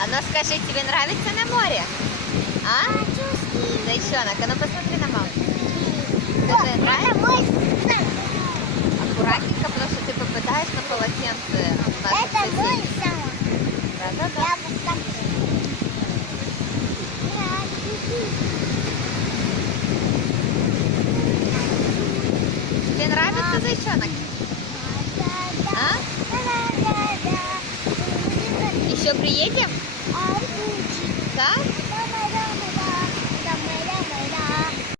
А ну скажи, тебе нравится на море? А? Зайчонок, а ну посмотри на маму. Скажи, нравится? Аккуратненько, потому что ты попадаешь на полотенце наших Это мой соседей. сама. Да-да-да. Я поставлю. Тебе нравится зайчонок? А? Еще приедем? Да?